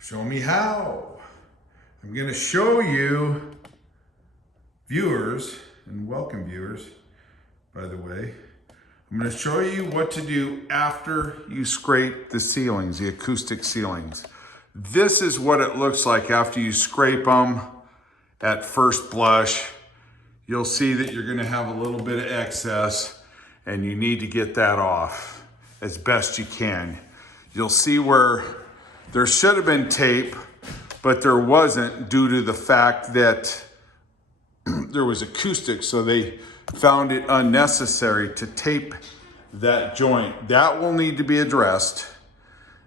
Show me how. I'm going to show you, viewers, and welcome viewers, by the way. I'm going to show you what to do after you scrape the ceilings, the acoustic ceilings. This is what it looks like after you scrape them at first blush. You'll see that you're going to have a little bit of excess and you need to get that off as best you can. You'll see where there should have been tape, but there wasn't due to the fact that there was acoustic, so they found it unnecessary to tape that joint. That will need to be addressed.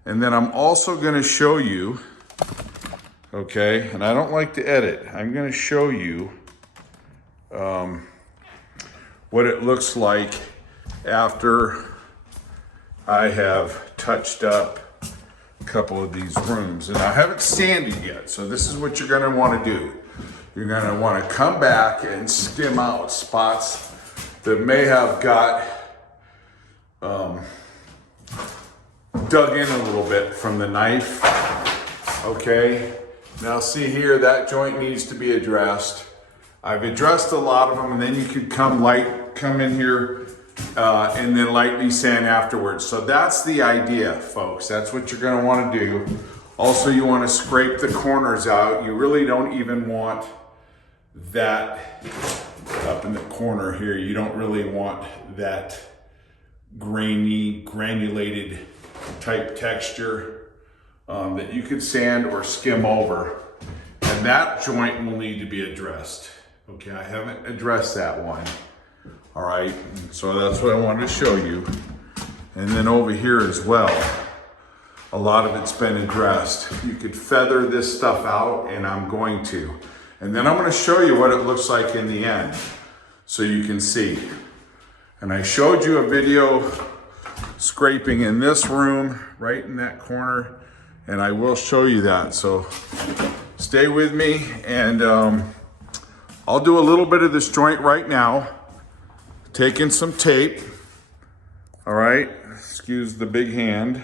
And then I'm also going to show you, okay, and I don't like to edit. I'm going to show you what it looks like after I have touched up a couple of these rooms. And I haven't sanded yet, so this is what you're going to want to do. You're going to want to come back and skim out spots that may have got dug in a little bit from the knife. Okay, now see here, that joint needs to be addressed. I've addressed a lot of them, and then you could come in here and then lightly sand afterwards. So that's the idea, folks. That's what you're going to want to do. Also, you want to scrape the corners out. You really don't even want that up in the corner here. You don't really want that grainy, granulated type texture that you could sand or skim over. And that joint will need to be addressed. Okay, I haven't addressed that one. All right, so that's what I wanted to show you. And then over here as well, a lot of it's been addressed. You could feather this stuff out, and I'm going to. And then I'm going to show you what it looks like in the end, so you can see. And I showed you a video scraping in this room, right in that corner, and I will show you that. So stay with me, and I'll do a little bit of this joint right now. Taking some tape, all right, excuse the big hand.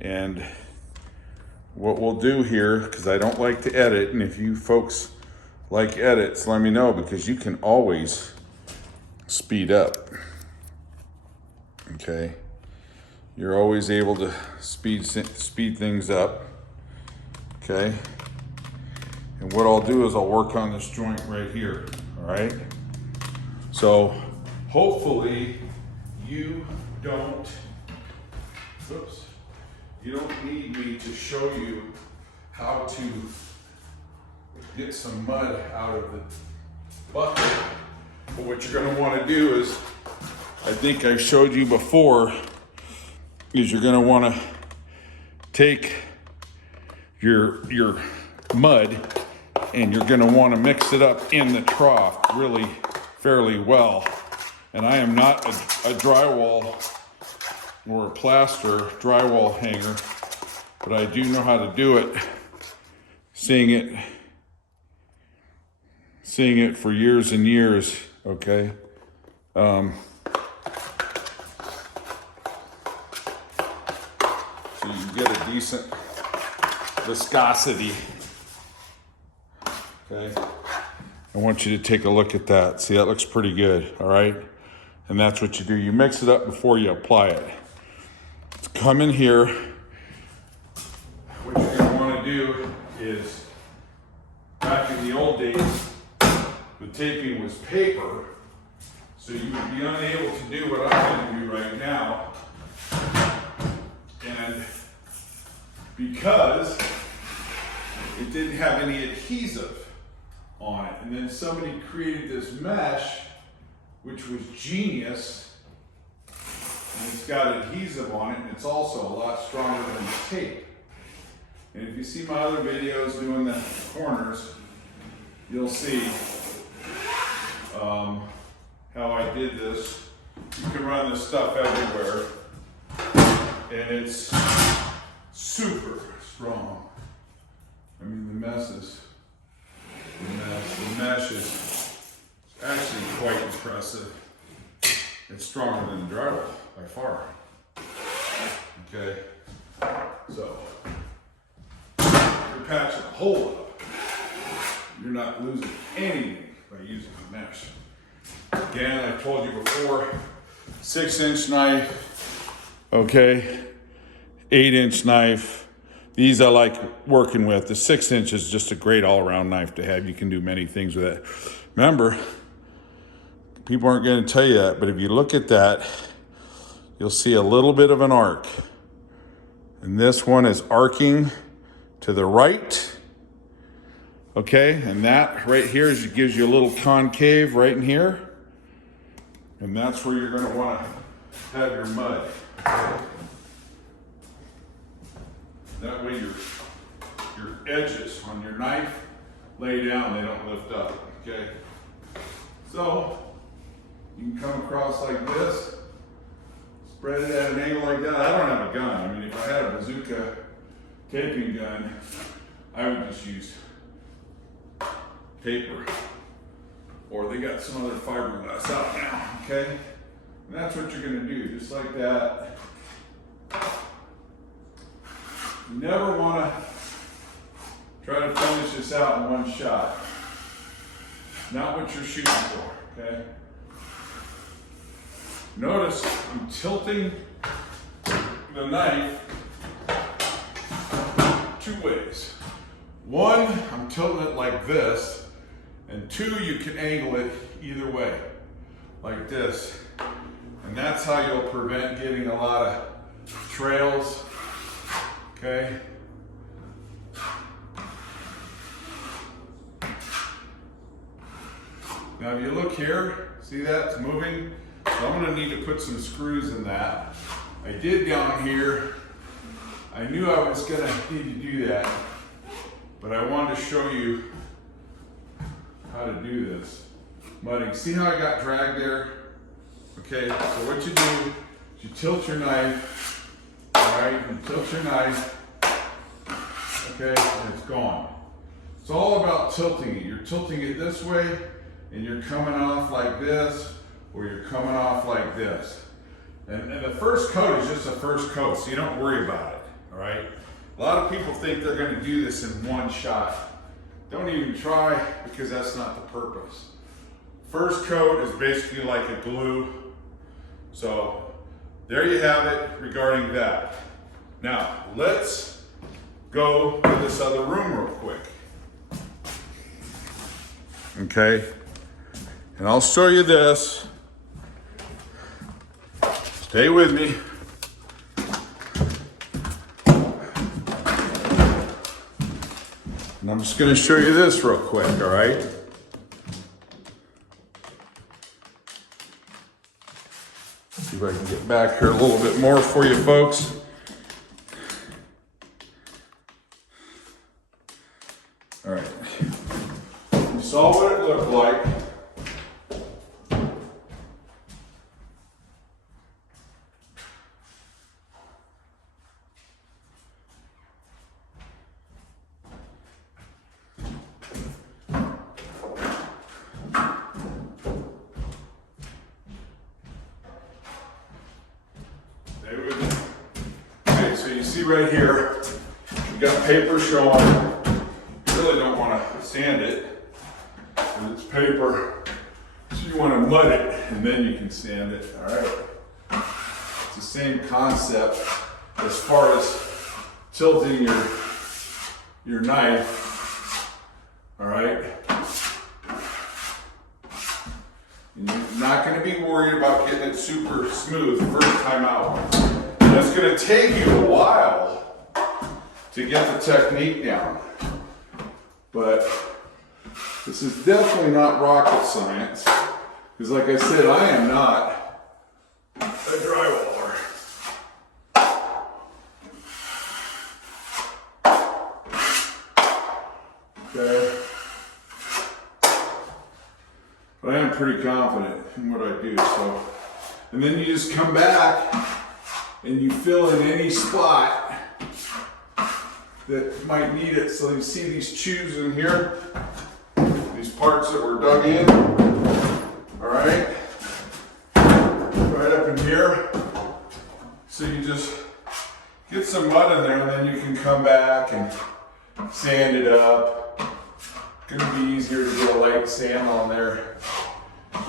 And what we'll do here, because I don't like to edit, and if you folks like edits, let me know, because you can always speed up, okay? You're always able to speed things up, okay? And what I'll do is I'll work on this joint right here. All right, so hopefully you don't need me to show you how to get some mud out of the bucket. But what you're going to want to do is, I think I showed you before, is you're going to want to take your mud, and you're going to want to mix it up in the trough really fairly well. And I am not a drywall or a plaster drywall hanger, but I do know how to do it, seeing it for years and years, okay? So you get a decent viscosity. Okay, I want you to take a look at that. See, that looks pretty good, all right? And that's what you do. You mix it up before you apply it. Come in here. What you're gonna wanna do is, back in the old days, the taping was paper, so you would be unable to do what I'm gonna do right now. And because it didn't have any adhesive on it. And then somebody created this mesh, which was genius. And it's got adhesive on it, and it's also a lot stronger than the tape. And if you see my other videos doing the corners, you'll see how I did this. You can run this stuff everywhere, and it's super strong. I mean, the mesh is actually quite impressive. It's stronger than drywall by far. Okay. So you're patching a hole up. You're not losing anything by using the mesh. Again, I told you before, 6-inch knife, okay, 8-inch knife. These I like working with. The 6-inch is just a great all-around knife to have. You can do many things with it. Remember, people aren't going to tell you that, but if you look at that, you'll see a little bit of an arc. And this one is arcing to the right. Okay, and that right here gives you a little concave right in here. And that's where you're going to want to have your mud. Okay? That way your edges on your knife lay down, they don't lift up. Okay? So you can come across like this, spread it at an angle like that. I don't have a gun. I mean, if I had a bazooka taping gun, I would just use paper. Or they got some other fiberglass out now, okay? And that's what you're gonna do, just like that. You never wanna try to finish this out in one shot. Not what you're shooting for, okay? Notice I'm tilting the knife 2 ways. One, I'm tilting it like this, and 2, you can angle it either way, like this. And that's how you'll prevent getting a lot of trails, okay? Now if you look here, see that it's moving? So I'm gonna need to put some screws in that. I did down here. I knew I was gonna need to do that, but I wanted to show you how to do this. Mudding, see how I got dragged there? Okay, so what you do is you tilt your knife, all right? You tilt your knife, okay, and it's gone. It's all about tilting it. You're tilting it this way, and you're coming off like this, or you're coming off like this. And the first coat is just a first coat, so you don't worry about it, all right? A lot of people think they're gonna do this in one shot. Don't even try, because that's not the purpose. First coat is basically like a glue. So there you have it regarding that. Now let's go to this other room real quick. Okay, and I'll show you this. Stay with me. And I'm just going to show you this real quick, all right? See if I can get back here a little bit more for you folks. All right. You saw what it looked like. Okay, so you see right here, you got paper showing. You really don't want to sand it, because it's paper. So you want to mud it, and then you can sand it, all right? It's the same concept as far as tilting your knife, all right? And you're not going to be worried about getting it super smooth the first time out. And it's going to take you a while to get the technique down. But this is definitely not rocket science. Because like I said, I am not a drywaller. Okay. But I am pretty confident in what I do, so. And then you just come back and you fill in any spot that might need it. So you see these chews in here, these parts that were dug in, all right? Right up in here. So you just get some mud in there, and then you can come back and sand it up. Gonna be easier to get a light sand on there.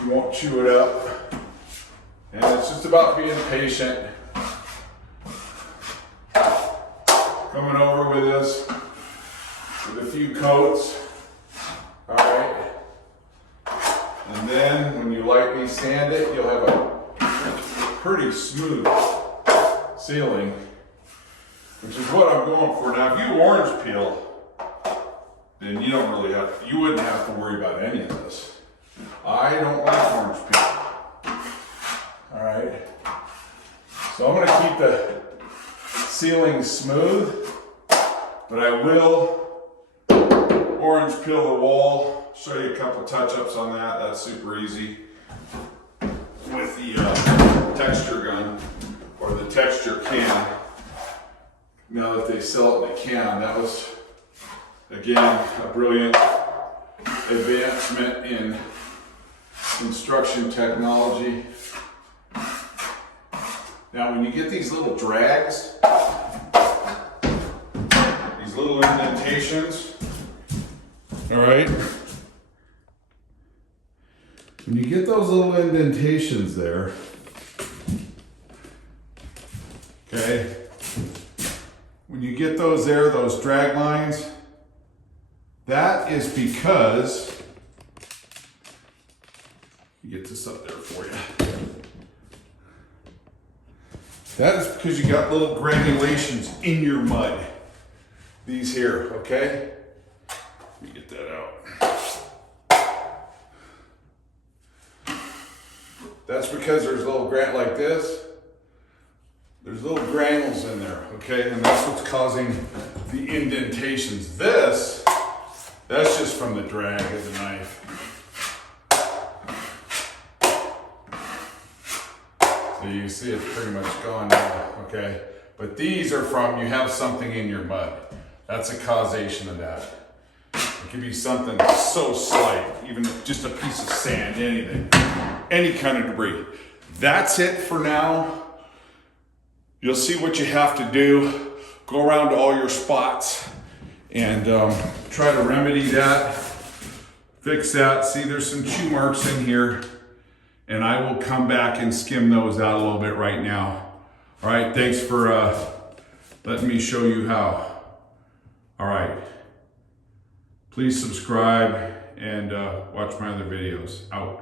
You won't chew it up. And it's just about being patient. Coming over with this with a few coats. All right. And then when you lightly sand it, you'll have a pretty smooth ceiling, which is what I'm going for. Now, if you orange peel, then you wouldn't have to worry about any of this. I don't like orange peel. All right. So I'm gonna keep the ceiling smooth, but I will orange peel the wall. Show you a couple touch-ups on that. That's super easy with the texture gun or the texture can. Now that they sell it in a can, that was again a brilliant advancement in construction technology. Now when you get these little drags, these little indentations, all right, when you get those little indentations there, okay, when you get those there, those drag lines, that is because, you get this up there for you. That is because you got little granulations in your mud. These here, okay? Let me get that out. That's because there's a little like this. There's little granules in there, okay? And that's what's causing the indentations. That's just from the drag of the knife. So you see it's pretty much gone now, okay? But these are from, you have something in your mud. That's a causation of that. It could be something so slight, even just a piece of sand, anything, any kind of debris. That's it for now. You'll see what you have to do. Go around to all your spots and try to remedy that, fix that. See, there's some chew marks in here, and I will come back and skim those out a little bit right now. All right, thanks for letting me show you how. All right, please subscribe and watch my other videos. Out.